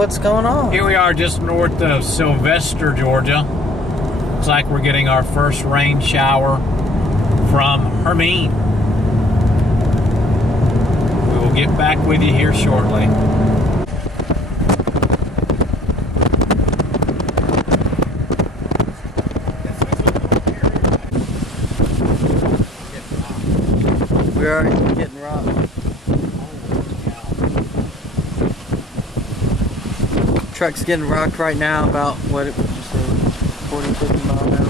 what's going on? Here we are just north of Sylvester, Georgia. Looks like we're getting our first rain shower from Hermine. We will get back with you here shortly. We are getting rocked. Truck's getting rocked right now about, what would you say, 40, 50 miles an hour?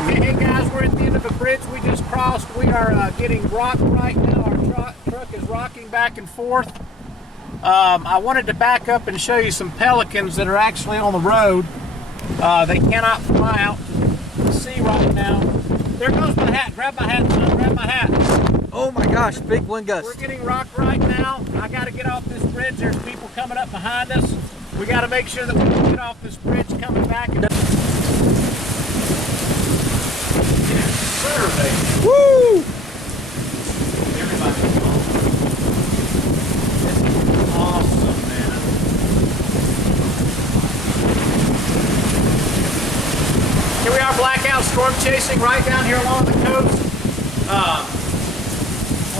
Okay, hey guys, we're at the end of the bridge we just crossed. We are getting rocked right now. Our truck is rocking back and forth. I wanted to back up and show you some pelicans that are actually on the road. They cannot fly out to sea right now. There goes my hat. Grab my hat, son. Grab my hat. Oh my gosh, big wind gust. We're getting rocked right now. I got to get off this bridge. There's people coming up behind us. We got to make sure that we can get off this bridge coming back. Yes, sir, baby. Woo! Everybody. This is awesome, man. Here we are, Blackout Storm Chasing right down here along the coast.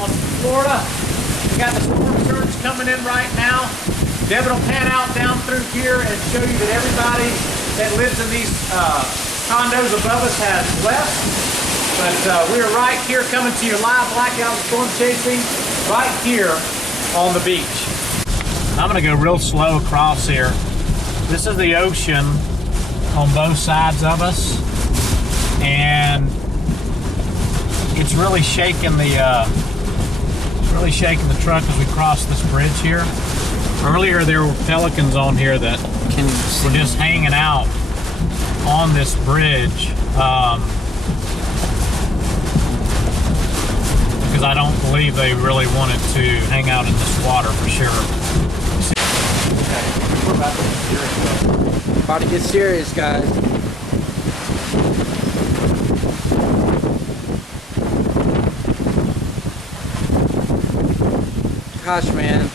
On Florida. We got the storm surge coming in right now. Devin will pan out down through here and show you that everybody that lives in these condos above us has left. But we are right here coming to you live, Blackout Storm Chasing, right here on the beach. I'm gonna go real slow across here. This is the ocean on both sides of us, and it's really shaking the truck as we cross this bridge here. Earlier there were pelicans on here that were just hanging out on this bridge because I don't believe they really wanted to hang out in this water for sure. Okay, we're about to get serious. About to get serious, guys. Gosh, man.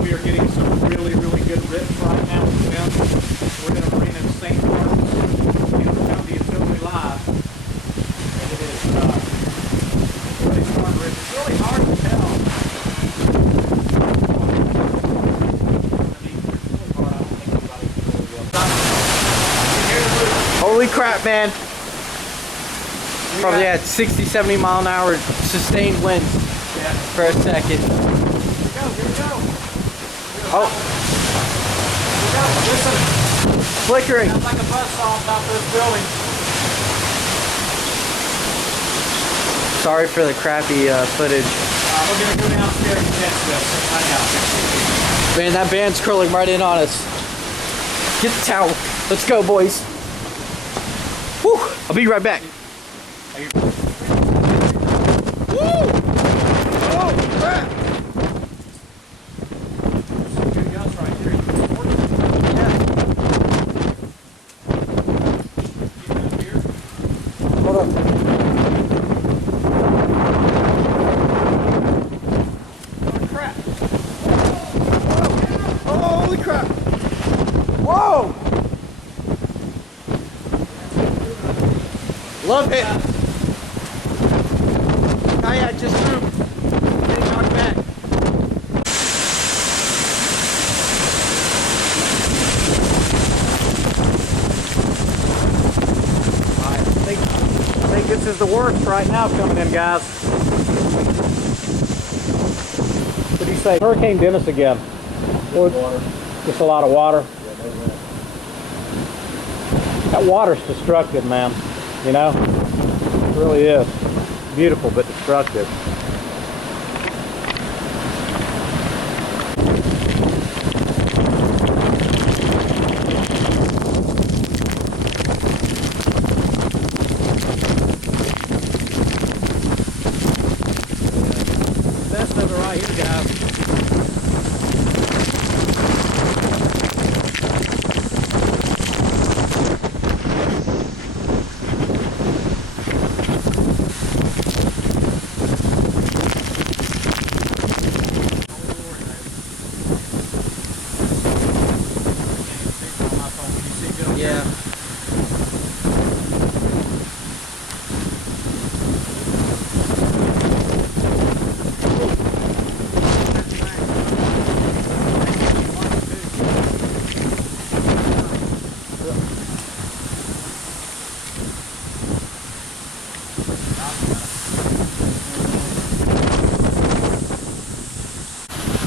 We are getting some really, really good rips right now. We're in a marina in St. Martin's. We're going to be totally live. And it is really fun rips. It's really hard to tell. Holy crap, man. Probably had 60, 70 mile an hour sustained winds for a second. Here we go. Oh. Here we go. Listen. Flickering. Sounds like a buzzsaw on top of this building. Sorry for the crappy footage. We're going to go downstairs and test this. I know. Man, that band's curling right in on us. Get the towel. Let's go, boys. Whew. I'll be right back. Woo! Oh, crap! Good gusts right here. Hold up. Oh, crap. Oh, holy crap! Whoa! Love it. Kayak just threw. They knocked back. I think this is the worst right now coming in, guys. What do you say? Hurricane Dennis again. Water. Just a lot of water. That water's destructive, man. You know? It really is. Beautiful, but destructive. Best of it right here, guys.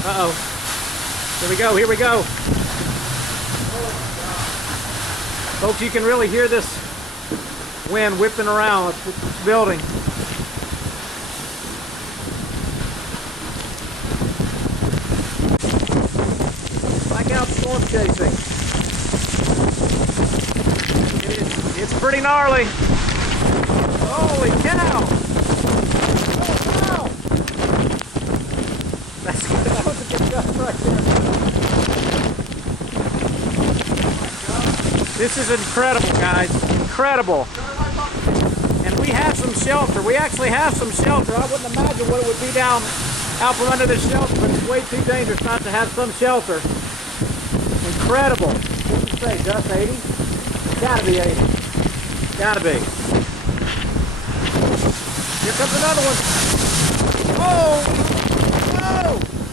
Uh-oh. Here we go, here we go. Folks, you can really hear this wind whipping around this building. Blackout Storm Chasing. It's pretty gnarly. Holy cow! Oh, wow! That's good. That was a good shot right there. This is incredible, guys. Incredible. And we have some shelter. We actually have some shelter. I wouldn't imagine what it would be down out from under this shelter, but it's way too dangerous not to have some shelter. Incredible. What do you say, Gus? 80? Gotta be 80. Gotta be. Here comes another one. Oh! Whoa!